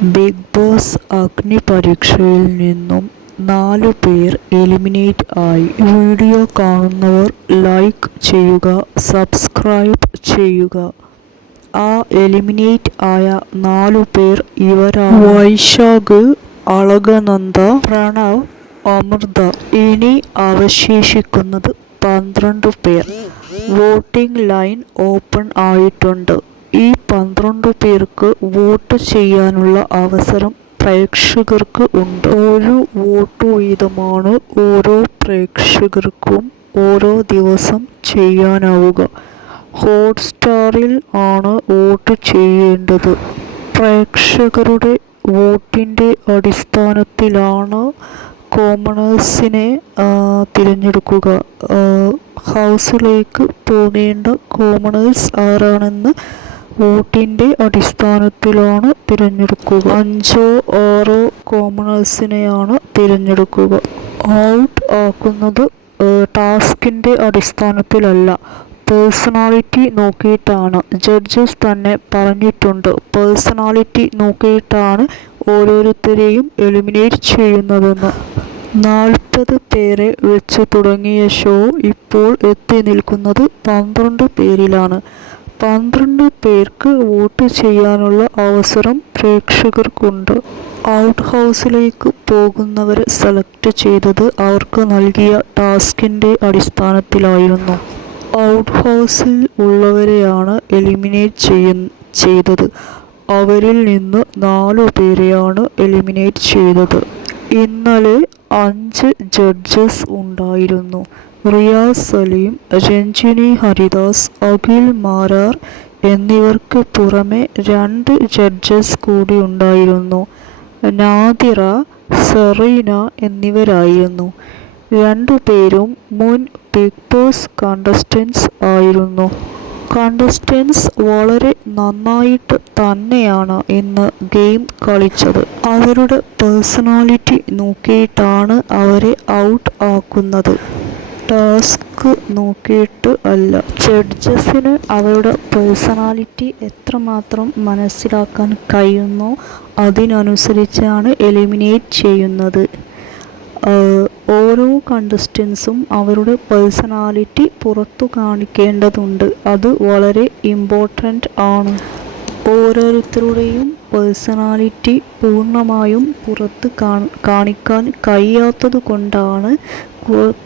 Big boss അഗ്നി പരീക്ഷയിൽ നിന്നും 4 പേർ എലിമിനേറ്റ് ആയി. വീഡിയോ കാണുന്നവർ ലൈക്ക് ചെയ്യുക, സബ്സ്ക്രൈബ് ചെയ്യുക. ആ എലിമിനേറ്റ് ആയ 4 പേർ ഇവരാണ്: വൈശാഖ്, അളകനന്ദ, പ്രണവ്, അമൃത. ഇനി അവശേഷിക്കുന്നത് 12 പേർ. വോട്ടിംഗ് ലൈൻ ഓപ്പൺ ആയിട്ടുണ്ട്. ഈ 12 പേർക്ക് വോട്ട് ചെയ്യാനുള്ള അവസരം പ്രേക്ഷകർക്ക് ഉണ്ട്. ഒരു വോട്ട് വീതമാണ് ഓരോ പ്രേക്ഷകർക്കും ഓരോ ദിവസം ചെയ്യാനാവുക. ഹോട്ട്സ്റ്റാറിൽ ആണ് വോട്ട് ചെയ്യേണ്ടത്. പ്രേക്ഷകരുടെ വോട്ടിൻ്റെ അടിസ്ഥാനത്തിലാണ് കോമണേഴ്സിനെ തിരഞ്ഞെടുക്കുക. ഹൗസിലേക്ക് പോകേണ്ട കോമണേഴ്സ് ആരാണെന്ന് വോട്ടിൻ്റെ അടിസ്ഥാനത്തിലാണ് തിരഞ്ഞെടുക്കുക. 5-6 കോമണേഴ്സിനെയാണ് തിരഞ്ഞെടുക്കുക. ഔട്ട് ആക്കുന്നത് ടാസ്കിൻ്റെ അടിസ്ഥാനത്തിലല്ല, പേഴ്സണാലിറ്റി നോക്കിയിട്ടാണ്. ജഡ്ജസ് തന്നെ പറഞ്ഞിട്ടുണ്ട്, പേഴ്സണാലിറ്റി നോക്കിയിട്ടാണ് ഓരോരുത്തരെയും എലിമിനേറ്റ് ചെയ്യുന്നതെന്ന്. 40 പേരെ വെച്ച് തുടങ്ങിയ ഷോ ഇപ്പോൾ എത്തി നിൽക്കുന്നത് 12 പേരിലാണ്. 12 പേർക്ക് വോട്ട് ചെയ്യാനുള്ള അവസരം പ്രേക്ഷകർക്കുണ്ട്. ഔട്ട് ഹൗസിലേക്ക് പോകുന്നവരെ സെലക്ട് ചെയ്തത് അവർക്ക് നൽകിയ ടാസ്കിൻ്റെ അടിസ്ഥാനത്തിലായിരുന്നു. ഔട്ട് ഹൗസിൽ ഉള്ളവരെയാണ് എലിമിനേറ്റ് ചെയ്തത്. അവരിൽ നിന്ന് 4 പേരെയാണ് എലിമിനേറ്റ് ചെയ്തത്. ഇന്നലെ 5 ജഡ്ജസ് ഉണ്ടായിരുന്നു. റിയാസ് സലീം, രഞ്ജിനി ഹരിദാസ്, അഖിൽ മാരാർ എന്നിവർക്ക് പുറമെ 2 ജഡ്ജസ് കൂടി ഉണ്ടായിരുന്നു. നാദിറ, സെറീന എന്നിവരായിരുന്നു. 2 പേരും മുൻ ബിഗ് ബോസ് കണ്ടസ്റ്റൻസ് ആയിരുന്നു. കണ്ടസ്റ്റൻസ് വളരെ നന്നായിട്ട് തന്നെയാണ് ഇന്ന് ഗെയിം കളിച്ചത്. അവരുടെ പേഴ്സണാലിറ്റി നോക്കിയിട്ടാണ് അവരെ ഔട്ട് ആക്കുന്നത്, ടാസ്ക് നോക്കിയിട്ട് അല്ല. ജഡ്ജസിന് അവരുടെ പേഴ്സണാലിറ്റി എത്രമാത്രം മനസ്സിലാക്കാൻ കഴിയുന്നോ അതിനനുസരിച്ചാണ് എലിമിനേറ്റ് ചെയ്യുന്നത്. ഓരോ കണ്ടസ്റ്റൻസും അവരുടെ പേഴ്സണാലിറ്റി പുറത്തു കാണിക്കേണ്ടതുണ്ട്. അത് വളരെ ഇമ്പോർട്ടൻ്റ് ആണ്. ഓരോരുത്തരുടെയും പേഴ്സണാലിറ്റി പൂർണ്ണമായും പുറത്ത് കാണിക്കാൻ കഴിയാത്തത് കൊണ്ടാണ്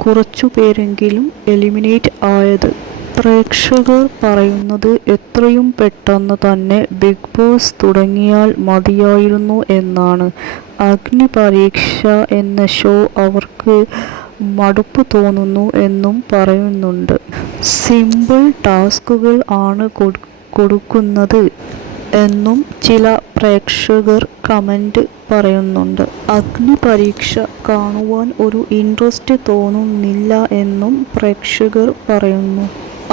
കുറച്ചു പേരെങ്കിലും എലിമിനേറ്റ് ആയത്. പ്രേക്ഷകർ പറയുന്നത് എത്രയും പെട്ടെന്ന് തന്നെ ബിഗ് ബോസ് തുടങ്ങിയാൽ മതിയായിരുന്നു എന്നാണ്. അഗ്നി പരീക്ഷ എന്ന ഷോ അവർക്ക് മടുപ്പ് തോന്നുന്നു എന്നും പറയുന്നുണ്ട്. സിമ്പിൾ ടാസ്കുകൾ ആണ് കൊടുക്കുന്നത് എന്നും ചില പ്രേക്ഷകർ കമൻറ്റ് പറയുന്നുണ്ട്. അഗ്നി പരീക്ഷ കാണുവാൻ ഒരു ഇൻട്രസ്റ്റ് തോന്നുന്നില്ല എന്നും പ്രേക്ഷകർ പറയുന്നു.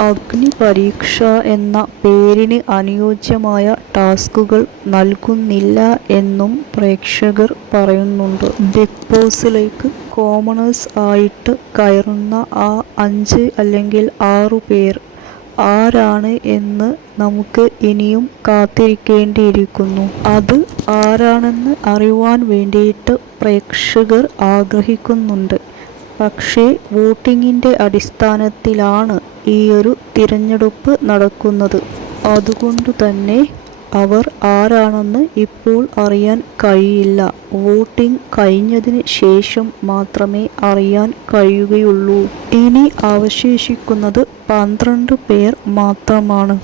അഗ്നി പരീക്ഷ എന്ന പേരിന് അനുയോജ്യമായ ടാസ്കുകൾ നൽകുന്നില്ല എന്നും പ്രേക്ഷകർ പറയുന്നുണ്ട്. ബിഗ് ബോസിലേക്ക് കോമണേഴ്സ് ആയിട്ട് കയറുന്ന ആ 5 അല്ലെങ്കിൽ 6 പേർ ആരാണ് എന്ന് നമുക്ക് ഇനിയും കാത്തിരിക്കേണ്ടിയിരിക്കുന്നു. അത് ആരാണെന്ന് അറിയുവാൻ വേണ്ടിയിട്ട് പ്രേക്ഷകർ ആഗ്രഹിക്കുന്നുണ്ട്. പക്ഷേ വോട്ടിങ്ങിൻ്റെ അടിസ്ഥാനത്തിലാണ് ഈയൊരു തിരഞ്ഞെടുപ്പ് നടക്കുന്നത്. അതുകൊണ്ടു തന്നെ അവർ ആരാണെന്ന് ഇപ്പോൾ അറിയാൻ കഴിയില്ല. വോട്ടിംഗ് കഴിഞ്ഞതിന് ശേഷം മാത്രമേ അറിയാൻ കഴിയുകയുള്ളൂ. ഇനി അവശേഷിക്കുന്നത് 12 പേർ മാത്രമാണ്.